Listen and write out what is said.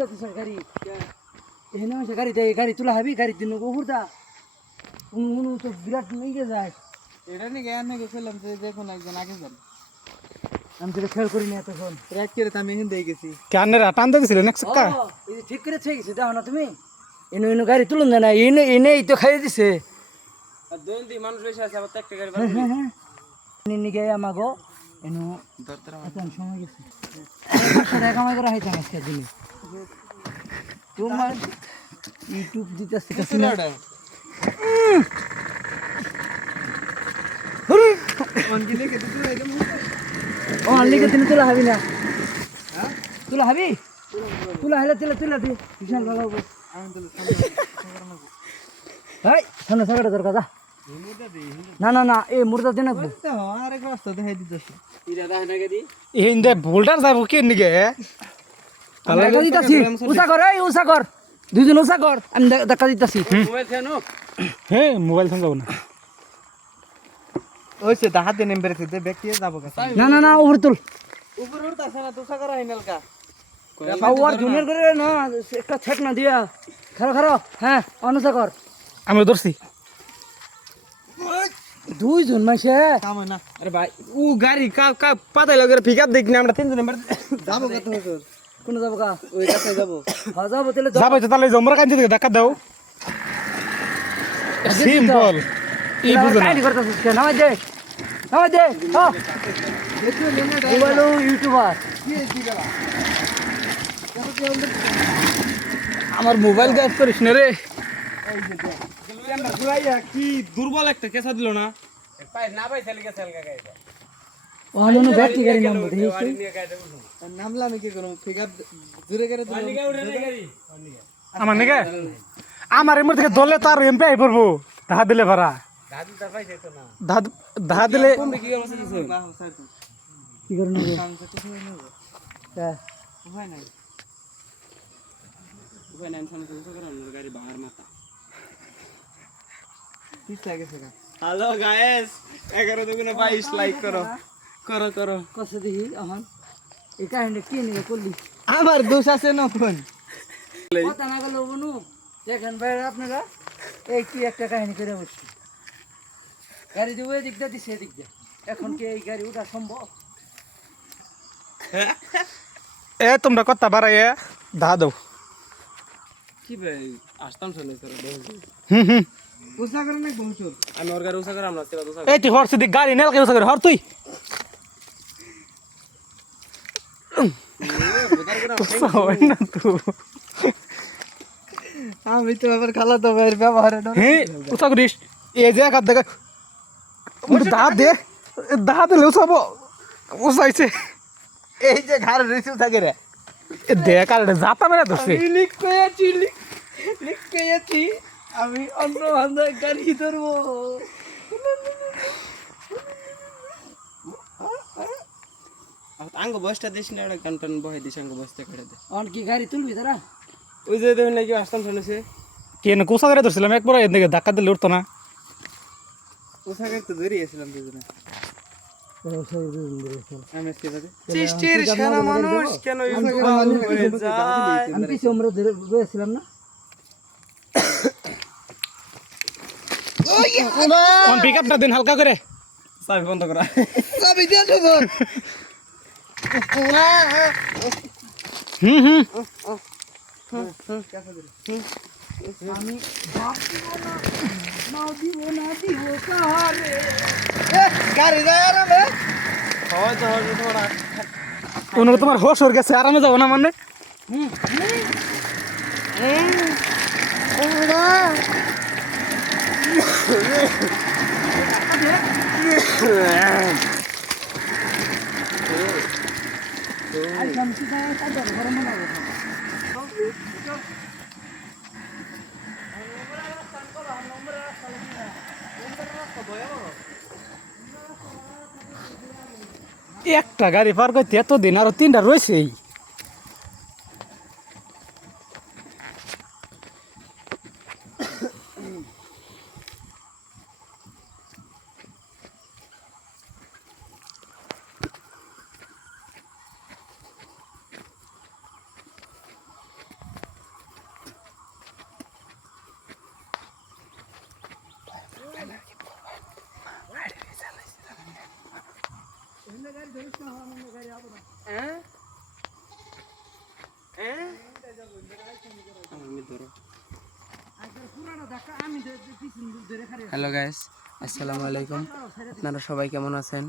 যাচ্ছিস গাড়ি এখানে আসে গাড়িতে গাড়ি তোলা হবি গাড়ির দিন বহুরটা উনু তো বিরাট নিয়ে যায় এটা নিয়ে জ্ঞান হয়ে গেছিলাম যে দেখুন একজন আগে যান আমি তো খেয়াল করি না তখন রাত করে আমি এখান দিয়ে গেছি কেন টান দিয়েছিল নেক্সট কা এই যে ঠিক করে থেকে গেছে দেখো না তুমি এনে এনে গাড়ি তুলুন না এনে এনে তো খাইয়ে দিছে আর দুই তিন মানুষ বেশি আছে আবার একটা গাড়ি এনে গিয়ে আমাগো এনে দরকার এখন সময় গেছে কামাই করা হইতাম আজকে দিনে তোমার ইউটিউব দিতেছে কাছে না অনগিলে কেটে তুই একদম ও আনলিকে দিনে তোলা হবি না তোলা হবি তোলা হলে তুলা দি বিশাল ভালো হবে আমি তো হাই সামনে সাগরে দরকার যা না না না এই মুর্দা দিন তো আরেক রাস্তা দেখাই দিতেছে ইরা দাহ না গদি ইন্দে বোল্ডার যাব কে নিগে আমি দেখা দিতাছি উসা কর এই উসা কর দুইজন উসা কর আমি দেখা দিতাছি মোবাইল ফেনো হে মোবাইল ফোন যাব না ওইছে দাহাত দিন এমবেরে দে ব্যক্তি যাব কাছে না না না উপরে তুল উপর উঠতাছ না তো সাগর আইনালকা পাওয়ার জুনিয়র করে না একটা ছেক না দিয়া খারো খারো হ্যাঁ অনুসা কর আমি ধরছি দুইজন মাইছে কাম না আরে ভাই ও গাড়ি কা কা পাতাই লাগে পিকআপ দেখ না আমরা তিনজন এমবার যাব কত বছর কোন যাবো কা ওই কাছে যাব হ্যাঁ যাবো তাহলে যাবে তো তাহলে জমরা কাঞ্চি থেকে ধাক্কা দাও সিম্পল এই বুঝো না কাহিনী করতেছিস কেন নামাই দে হ্যাঁ মোবাইল ইউটিউবার আমার মোবাইল গ্যাস করিস না রে কি দুর্বল একটা কেসা দিল না পাই না পাই চলে গেছে হালকা গাইটা ও আমি ব্যাটারি গাড়ি নামবো দেখি নামলা আমি কি করব পিকআপ জুরে করে দিল আমার নাকি আমার এমর থেকে দলে তার এমপি আই পড়বো ধার দিলে ভাড়া দাদু তা পাই যেত না ধার দিলে কি অবস্থা দিছো কি করে নেবে হ্যাঁ উপায় নাই সামনে তো করে গাড়ি বাহার মাথা ঠিক লাগে সেটা হ্যালো গাইস 11 দুগুণে 22 লাইক করো করো করো কষ্ট দেখি এখন এই কাহিনী কি নিয়ে করলি আমার দোষ আছে না কোন কথা না গেল বনু দেখেন ভাই আপনারা এই কি একটা কাহিনী করে বসছি গাড়ি দিয়ে ওই দিক দিয়ে দিচ্ছে এদিক দিয়ে এখন কি এই গাড়ি ওঠা সম্ভব এ তোমরা কথা বাড়াইয়া ধা দাও কি ভাই আসতাম চলে স্যার হুম হুম উসা করে না বহুত আমি ওর গাড়ি উসা করে আমরা তেরা উসা এই তুই হর সিদ্ধি গাড়ি নেল কেউ করে হর তুই না তুই আমি তো আবার খালা তো ভাইয়ের ব্যবহারে হ্যাঁ উসা করিস এই যে কাদ দেখা দা দিলে উসাবো উসাইছে এই যে ঘর রিসিভ থাকে রে দেখ আর যাতা মেরে ধরছে লিক কয়েছি আমি অন্য বান্ধব গাড়ি ধরবো আঙ্গ বসটা দিস না ওটা গান টান বহে দিস আঙ্গ বসটা কেটে দে অন কি গাড়ি তুলবি তারা ওই যে দেখুন নাকি আসতাম শুনেছে কেন কুসা করে ধরছিলাম একবার এদিকে ধাক্কা দিলে উঠতো না ওসাকে তো ধরিয়েছিলাম দুজনে সৃষ্টির সেরা মানুষ কেন আমি কিছু আমরা ধরেছিলাম না কোন পিকআপটা দিন হালকা করে চাবি বন্ধ করা চাবি দিয়ে দেবো হুম হুম আমি দিব না কারে গাড়ি যায় আরামে হয়তো থোড়া ওনাকে তোমার হোশ হয়ে গেছে আরামে যাবো না মানে একটা গাড়ি পার করতে এতদিন আরো তিনটা রয়েছেই হ্যালো গাইস, আসসালামু আলাইকুম। আপনারা সবাই কেমন আছেন?